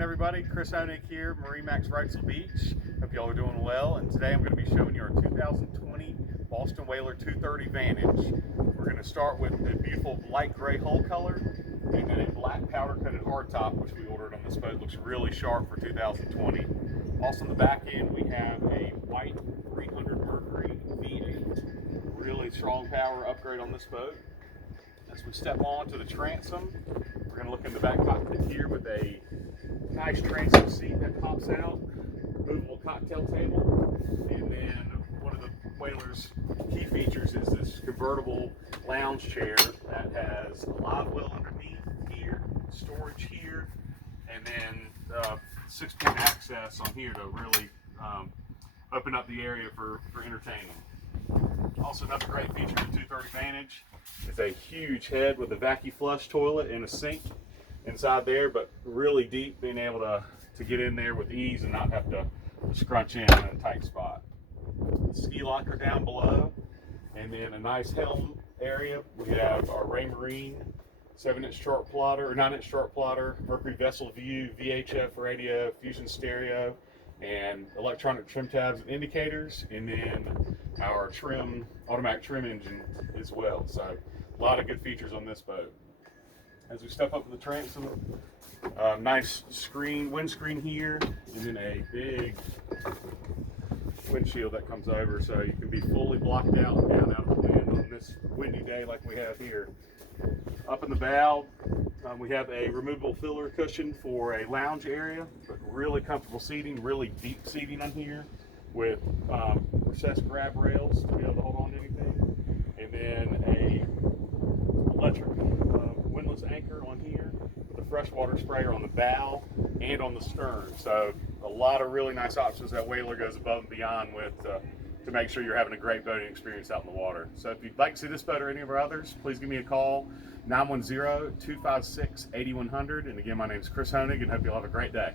Everybody, Chris Honig here, MarineMax Wrightsville Beach. Hope y'all are doing well, and today I'm going to be showing you our 2020 Boston Whaler 230 Vantage. We're going to start with a beautiful light gray hull color and then a black powder coated hardtop, which we ordered on this boat. Looks really sharp for 2020. Also on the back end we have a white 300 Mercury V8, really strong power upgrade on this boat. As we step on to the transom, we're going to look in the back cockpit here with a nice transom seat that pops out, movable cocktail table, and then one of the Whaler's key features is this convertible lounge chair that has a livewell underneath here, storage here, and then 6-point access on here to really open up the area for entertaining. Also, another great feature of the 230 Vantage is a huge head with a vacuum flush toilet and a sink inside there, but really deep, being able to get in there with ease and not have to scrunch in a tight spot. Ski locker down below, and then a nice helm area. We have our Marine 7-inch chart plotter or 9-inch chart plotter, Mercury vessel view, VHF radio, fusion stereo, and electronic trim tabs and indicators, and then our automatic trim engine as well. So a lot of good features on this boat. As we step up to the transom, nice windscreen here, and then a big windshield that comes over, so you can be fully blocked out and down out of the wind on this windy day like we have here. Up in the bow, we have a removable filler cushion for a lounge area, but really comfortable seating, really deep seating on here with recessed grab rails to be able to hold on to anything, and then a electric windlass anchor on here with a freshwater sprayer on the bow and on the stern. So a lot of really nice options that Whaler goes above and beyond with to make sure you're having a great boating experience out in the water. So if you'd like to see this boat or any of our others, please give me a call, 910-256-8100. And again, my name is Chris Honig, and hope you'll have a great day.